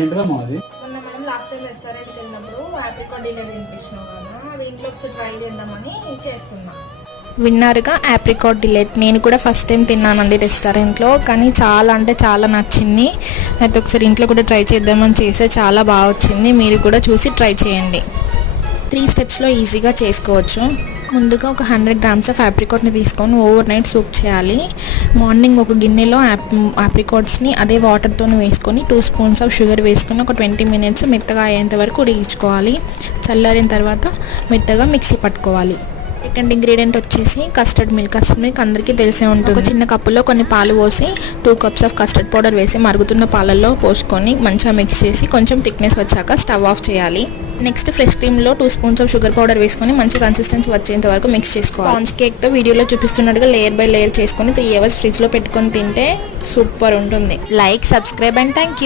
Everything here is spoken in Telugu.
ఏంటమ్మా అది? మొన్న మనం లాస్ట్ టైం రెస్టారెంట్కి వెళ్ళినప్పుడు ఆప్రికాట్ డిన్నర్ తినిపించినాం కదా, అది ఇంట్లో ఒకసారి ట్రై చేద్దామని చేస్తున్నా. విన్నారుగా ఆప్రికాట్ డిలైట్. నేను కూడా ఫస్ట్ టైం తిన్నానండి రెస్టారెంట్లో, కానీ చాలా అంటే చాలా నచ్చింది. అయితే ఒకసారి ఇంట్లో కూడా ట్రై చేద్దామని చేస్తే చాలా బాగా వచ్చింది. మీరు కూడా చూసి ట్రై చేయండి. 3 స్టెప్స్లో ఈజీగా చేసుకోవచ్చు. ముందుగా ఒక 100 grams ఆఫ్ ఆప్రికాట్ని తీసుకొని ఓవర్ నైట్ సోక్ చేయాలి. మార్నింగ్ ఒక గిన్నెలో ఆప్రికాట్స్ని అదే వాటర్తో వేసుకొని 2 స్పూన్స్ ఆఫ్ షుగర్ వేసుకొని ఒక 20 minutes మెత్తగా అయ్యేంత వరకు ఉడికించుకోవాలి. చల్లారిన తర్వాత మెత్తగా మిక్సీ పట్టుకోవాలి. సెకండ్ ఇంగ్రీడియంట్ వచ్చేసి కస్టర్డ్ మిల్క్. కస్టర్డ్ మిల్క్ అందరికీ తెలిసే ఉంటుంది. ఒక చిన్న కప్పులో కొన్ని పాలు పోసి 2 cups ఆఫ్ కస్టర్డ్ పౌడర్ వేసి మరుగుతున్న పాలల్లో పోసుకొని మంచిగా మిక్స్ చేసి కొంచెం థిక్నెస్ వచ్చాక స్టవ్ ఆఫ్ చేయాలి. నెక్స్ట్ ఫ్రెష్ క్రీమ్లో 2 స్పూన్స్ ఆఫ్ షుగర్ పౌడర్ వేసుకొని మంచి కన్సిస్టెన్సీ వచ్చేంత వరకు మిక్స్ చేసుకోవాలి. స్పాంజ్ కేక్తో వీడియోలో చూపిస్తున్నట్టుగా లేయర్ బై లేయర్ చేసుకొని 3 hours ఫ్రిడ్జ్లో పెట్టుకొని తింటే సూపర్ ఉంటుంది. Like, subscribe and thank you.